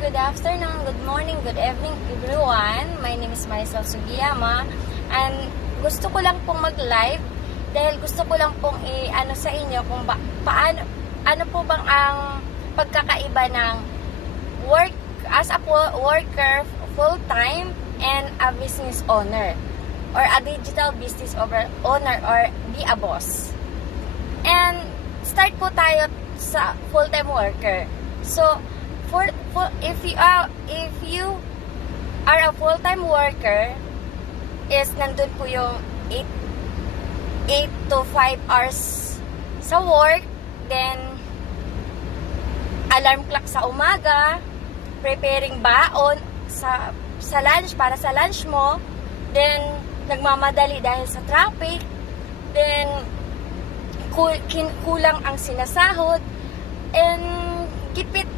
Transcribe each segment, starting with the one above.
good afternoon, good morning, good evening everyone. My name is Marisol Sugiyama and gusto ko lang pong mag-live dahil gusto ko lang pong i-ano sa inyo kung ano po bang ang pagkakaiba ng work as a worker full-time and a business owner or a digital business owner or be a boss. And start po tayo sa full-time worker. So, if you are a full-time worker, is nandun po yung 8 to 5 hours sa work, then alarm clock sa umaga, preparing baon sa lunch, para sa lunch mo, then nagmamadali dahil sa traffic, then kulang ang sinasahod, and gipit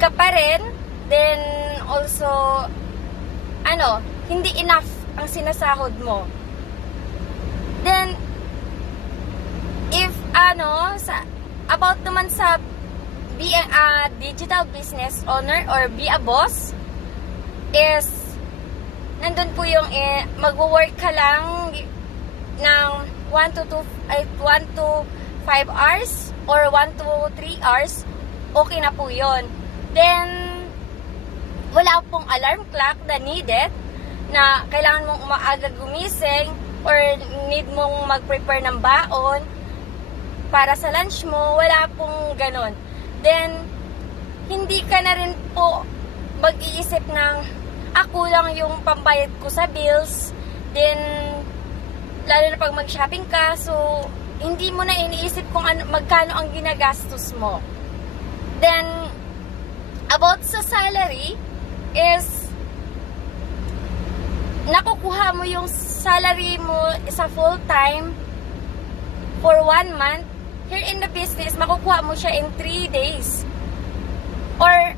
ka pa rin, then also hindi enough ang sinasahod mo. Then if about naman sa be a digital business owner or be a boss, is nandun po yung magwo-work ka lang ng 1 to 5 hours or 1 to 3 hours, okay na po yun. Then wala pong alarm clock na needed, na kailangan mong umaaga gumising or need mong mag-prepare ng baon para sa lunch mo, wala pong ganon. Then hindi ka na rin po mag-iisip ng kulang yung pambayad ko sa bills, then lalo na pag mag-shopping ka, so hindi mo na iniisip kung magkano ang ginagastos mo. Then about sa salary is nakukuha mo yung salary mo sa full time for 1 month. Here in the business, makukuha mo siya in 3 days, or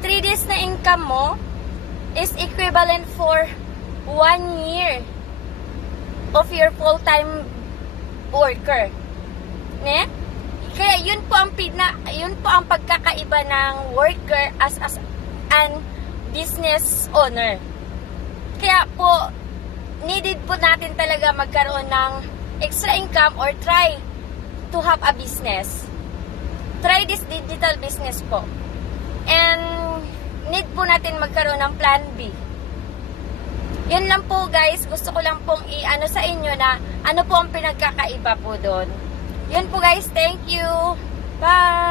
3 days na income mo is equivalent for 1 year of your full-time worker. Ne? Kaya yun po ang pagkakaiba ng worker as an business owner. Kaya po needed po natin talaga magkaroon ng extra income or try to have a business. Try this digital business po. And need po natin magkaroon ng plan B. Yun lang po guys, gusto ko lang pong i-ano sa inyo na ano po ang pinagkakaiba po doon. Yun po guys, thank you. Bye!